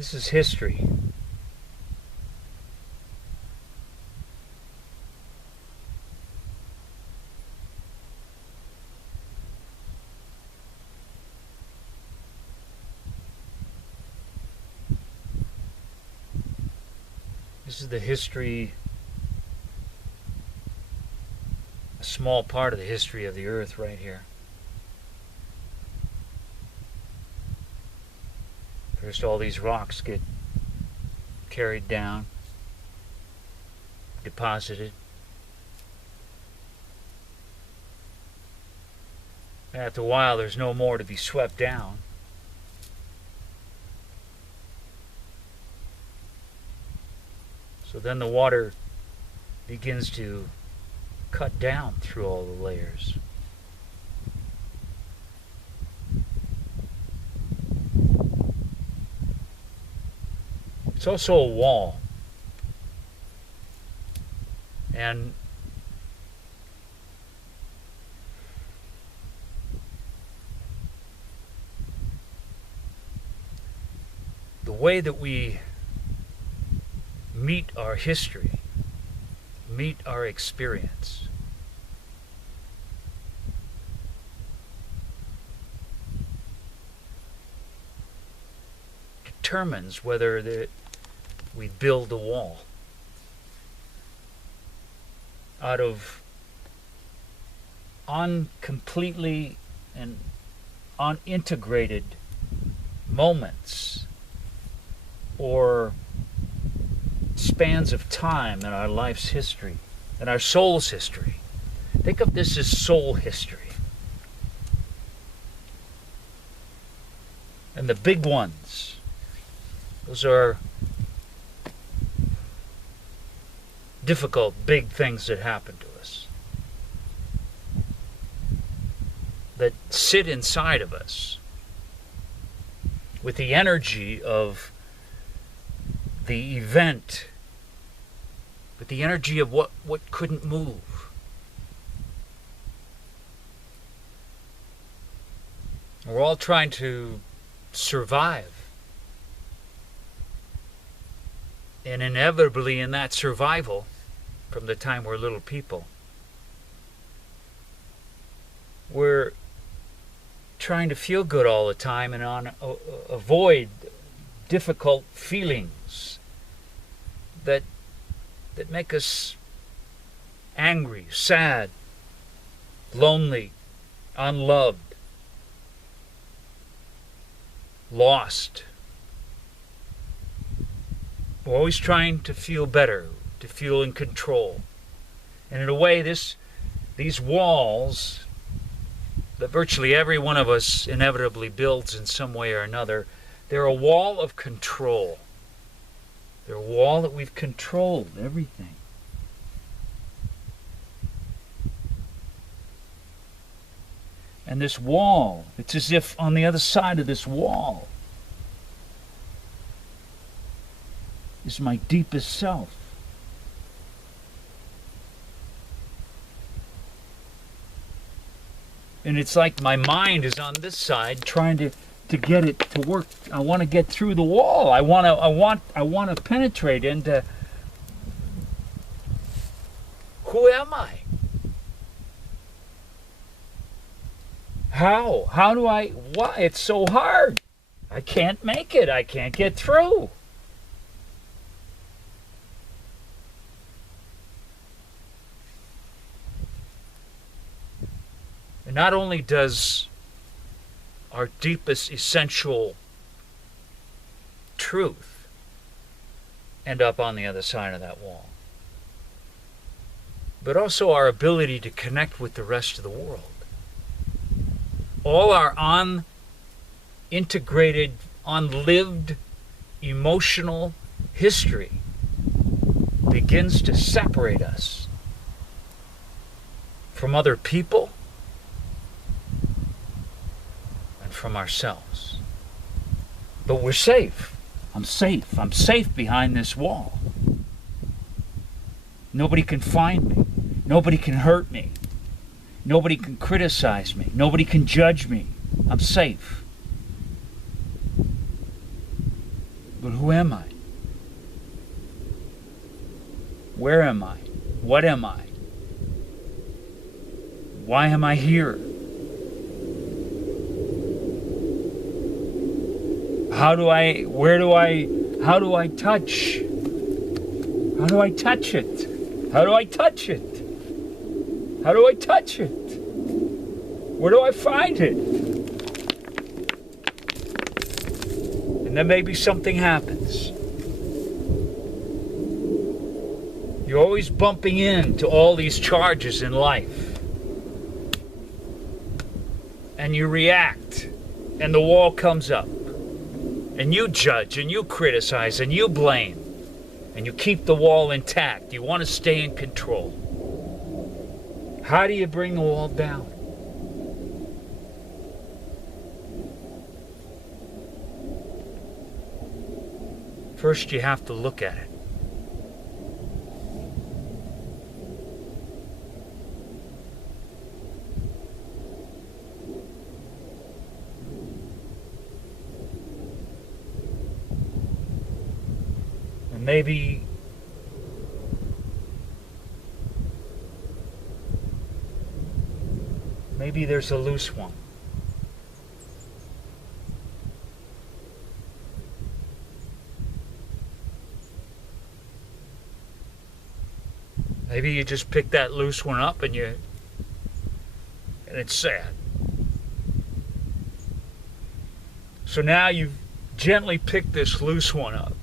This is history. This is the history, a small part of the history of the earth right here. First, all these rocks get carried down, deposited. After a while, there's no more to be swept down. So then the water begins to cut down through all the layers. It's also a wall. And the way that we meet our history, meet our experience, determines whether we build a wall out of uncompletely and unintegrated moments or spans of time in our life's history, in our soul's history. Think of this as soul history. And the big ones, those are difficult, big things that happen to us, that sit inside of us with the energy of the event, with the energy of what couldn't move. We're all trying to survive. And inevitably in that survival, from the time we're little people, we're trying to feel good all the time and avoid difficult feelings that make us angry, sad, lonely, unloved, lost. We're always trying to feel better, to feel in control. And in a way, these walls that virtually every one of us inevitably builds in some way or another, they're a wall of control. They're a wall that we've controlled everything. And this wall, it's as if on the other side of this wall is my deepest self. And it's like my mind is on this side trying to get it to work. I want to get through the wall. I want to penetrate into who am I? How do I? Why? It's so hard. I can't make it. I can't get through. And not only does our deepest essential truth end up on the other side of that wall, but also our ability to connect with the rest of the world. All our unintegrated, unlived, emotional history begins to separate us from other people and from ourselves. But we're safe. I'm safe. I'm safe behind this wall. Nobody can find me. Nobody can hurt me. Nobody can criticize me. Nobody can judge me. I'm safe. But who am I? Where am I? What am I? Why am I here? How do I touch? How do I touch it? How do I touch it? How do I touch it? Where do I find it? And then maybe something happens. You're always bumping into all these charges in life. And you react. And the wall comes up. And you judge, and you criticize, and you blame. And you keep the wall intact. You want to stay in control. How do you bring the wall down? First, you have to look at it. And maybe there's a loose one. Maybe you just pick that loose one up and it's sad. So now you've gently picked this loose one up.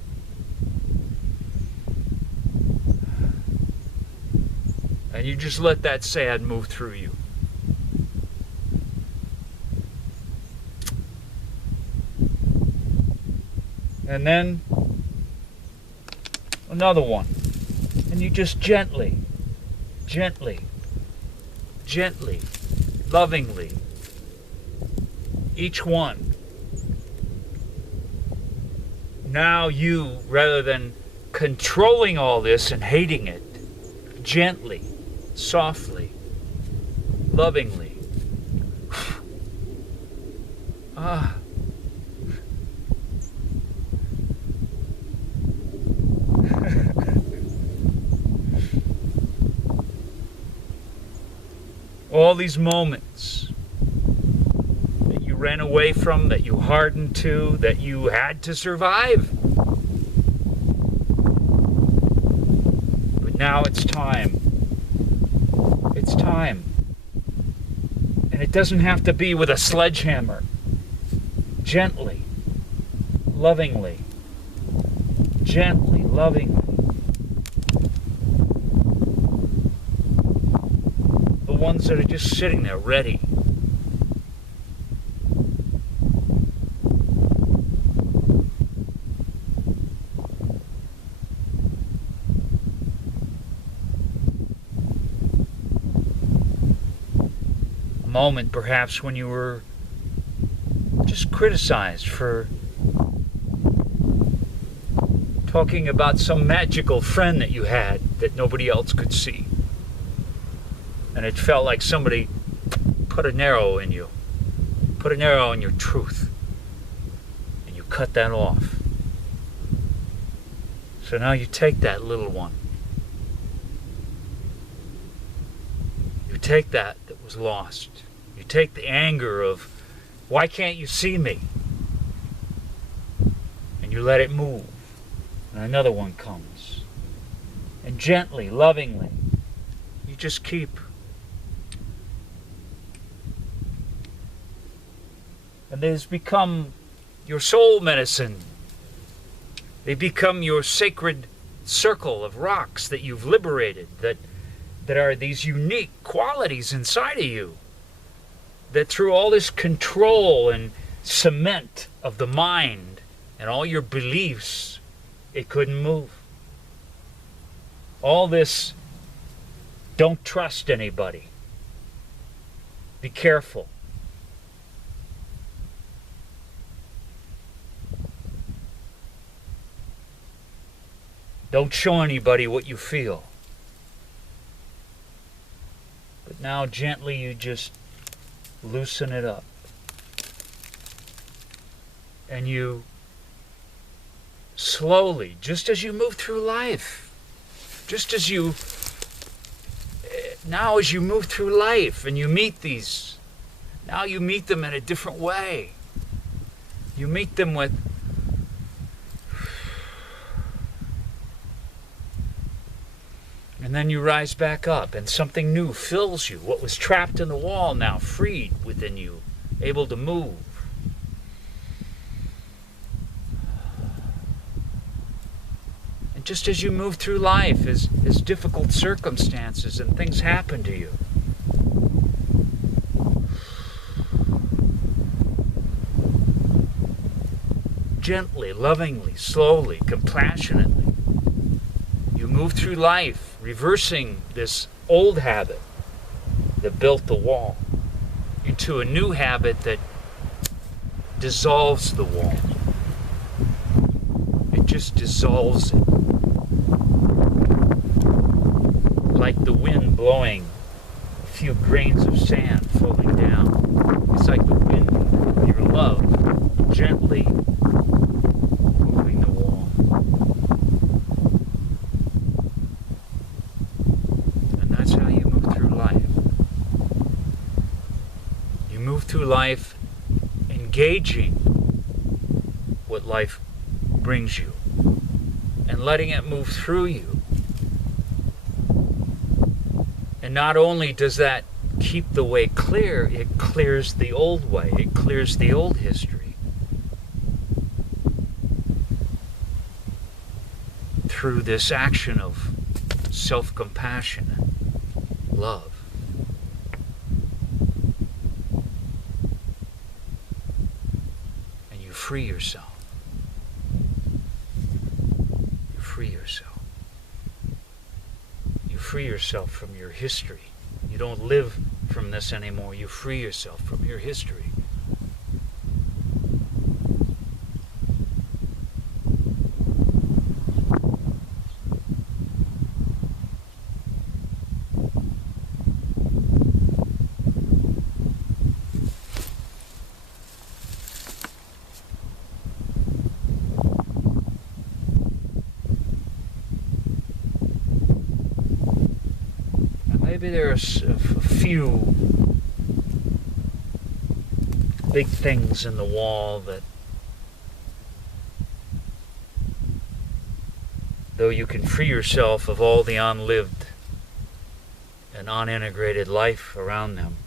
And you just let that sad move through you. And then another one. And you just gently, lovingly, each one. Now you, rather than controlling all this and hating it, gently, softly, lovingly. All these moments that you ran away from, that you hardened to, that you had to survive. But now it's time. It's time. And it doesn't have to be with a sledgehammer. Gently, lovingly, lovingly. Ones that are just sitting there ready. A moment perhaps when you were just criticized for talking about some magical friend that you had that nobody else could see. And it felt like somebody put an arrow in you, put an arrow in your truth, and you cut that off. So now you take that little one. You take that was lost. You take the anger of, why can't you see me? And you let it move. And another one comes. And gently, lovingly, you just keep. And they become your soul medicine. They become your sacred circle of rocks that you've liberated, that are these unique qualities inside of you, that through all this control and cement of the mind and all your beliefs, it couldn't move. All this, don't trust anybody. Be careful. Don't show anybody what you feel. But now gently you just loosen it up. And you slowly, just as you move through life, just as you, now as you move through life and you meet these, now you meet them in a different way. You meet them with, and then you rise back up and something new fills you. What was trapped in the wall now freed within you, able to move. And just as you move through life, as difficult circumstances and things happen to you, gently, lovingly, slowly, compassionately, you move through life, reversing this old habit that built the wall into a new habit that dissolves the wall. It just dissolves it. Like the wind blowing a few grains of sand falling down. It's like the wind, your love, gently moving the wall. And that's how you move through life. You move through life engaging what life brings you and letting it move through you. And not only does that keep the way clear, it clears the old way, it clears the old history. Through this action of self-compassion and love. And you free yourself. You free yourself. You free yourself from your history. You don't live from this anymore. You free yourself from your history. Maybe there's a few big things in the wall that, though you can free yourself of all the unlived and unintegrated life around them,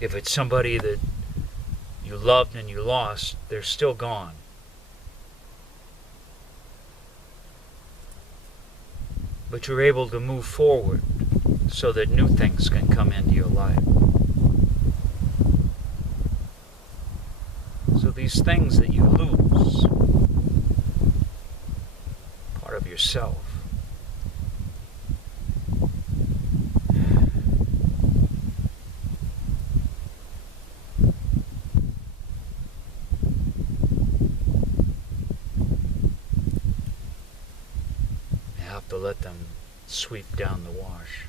if it's somebody that you loved and you lost, they're still gone. But you're able to move forward so that new things can come into your life. So these things that you lose, part of yourself, to let them sweep down the wash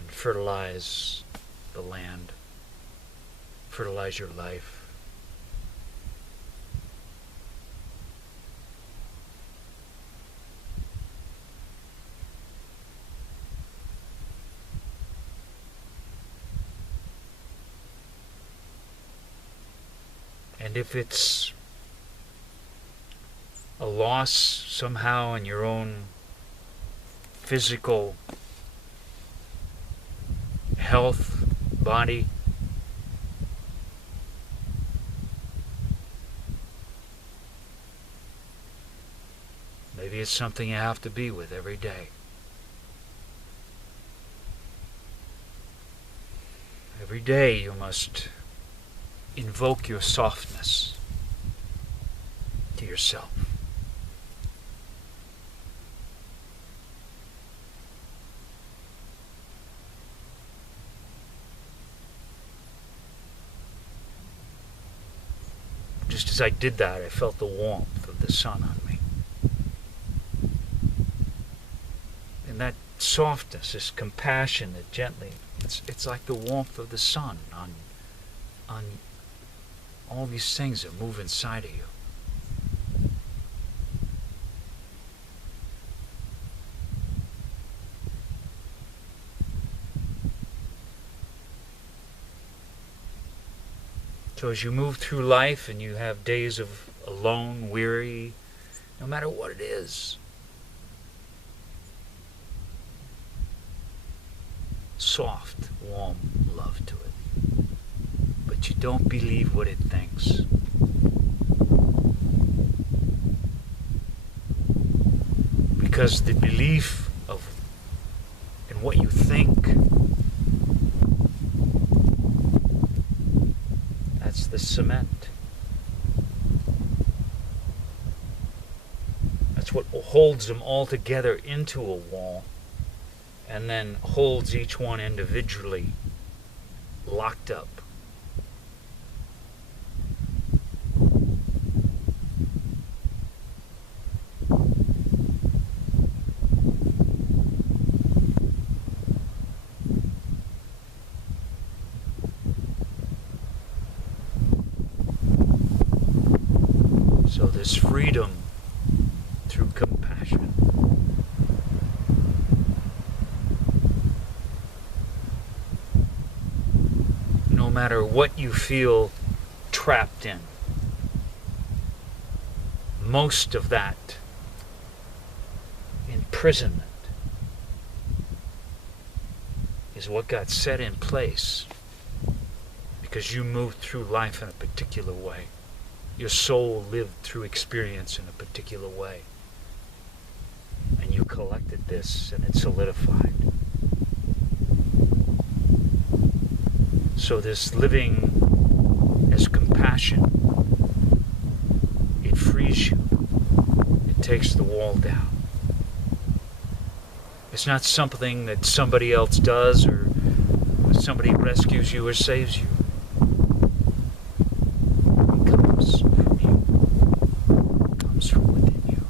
and fertilize the land, fertilize your life. And if it's a loss somehow in your own physical health, body, maybe it's something you have to be with every day. Every day you must invoke your softness to yourself. Just as I did that, I felt the warmth of the sun on me. And that softness, this compassion that gently, it's like the warmth of the sun on all these things that move inside of you. So as you move through life and you have days of alone, weary, no matter what it is, soft, warm love to it. But you don't believe what it thinks. Because the belief in what you think, that's the cement. That's what holds them all together into a wall, and then holds each one individually locked up. So this freedom through compassion. No matter what you feel trapped in, most of that imprisonment is what got set in place because you moved through life in a particular way. Your soul lived through experience in a particular way. And you collected this and it solidified. So this living as compassion, it frees you. It takes the wall down. It's not something that somebody else does or somebody rescues you or saves you. It comes from you. It comes from within you.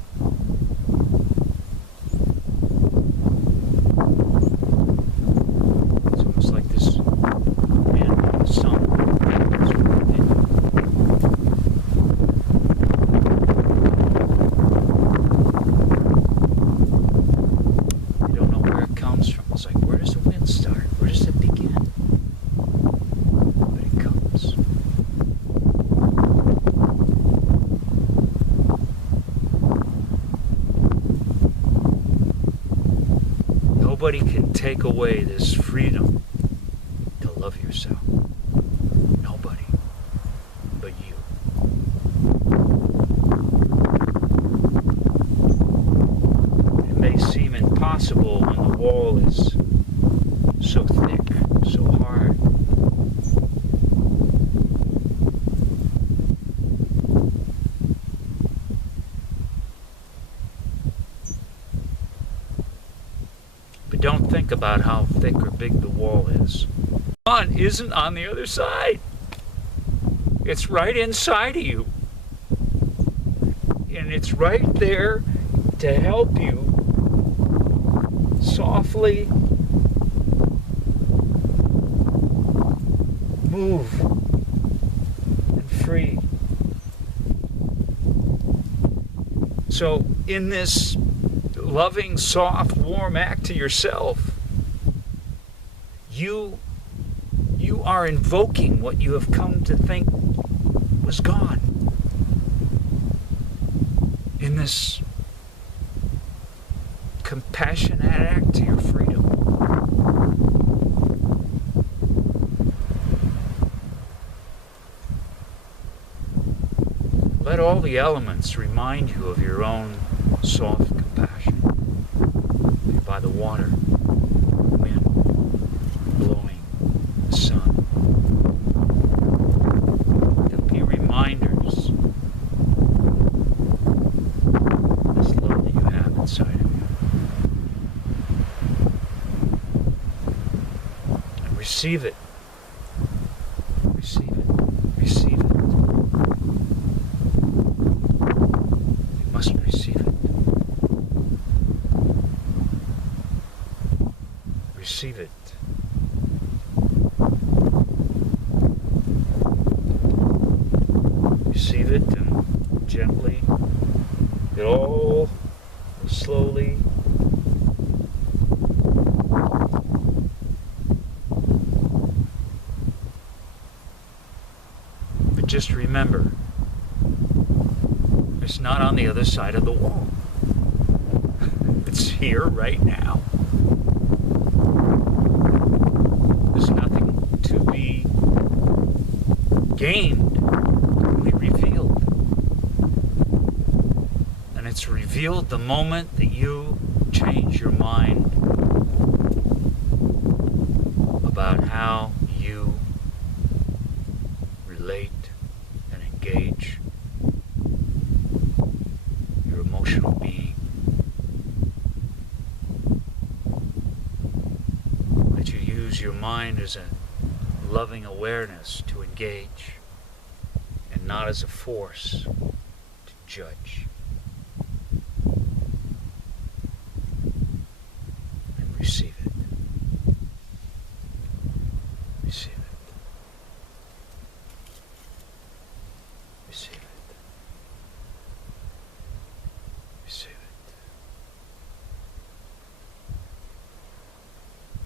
It's almost like this man with the sun. It's from within you. You don't know where it comes from. It's like, where does the wind start? Where does it begin? But it comes. Nobody can take away this freedom to love yourself. Nobody but you. It may seem impossible when the wall is so thick, so hard. But don't think about how thick or big the wall is. God isn't on the other side. It's right inside of you. And it's right there to help you softly move and free. So in this loving, soft, warm act to yourself, you are invoking what you have come to think was gone. In this compassionate act to your freedom. Let all the elements remind you of your own soft compassion. By the water, the wind, blowing, the sun. They'll be reminders of this love that you have inside of you. And receive it. Receive it. Receive it. You must receive it. Receive it. it and gently. It all slowly. But just remember, it's not on the other side of the wall. It's here right now. There's nothing to be gained, only revealed. And it's revealed the moment that you change your mind about how you relate and engage your emotional being. That you use your mind as a loving awareness to engage and not as a force to judge. And receive it. Receive it. Receive it. Receive it.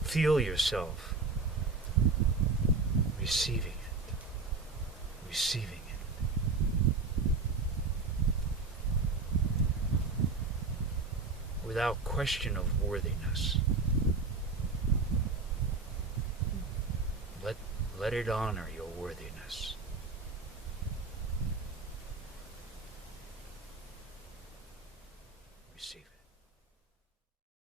Feel yourself receiving it. Receiving it. Without question of worthiness. Let it honor you.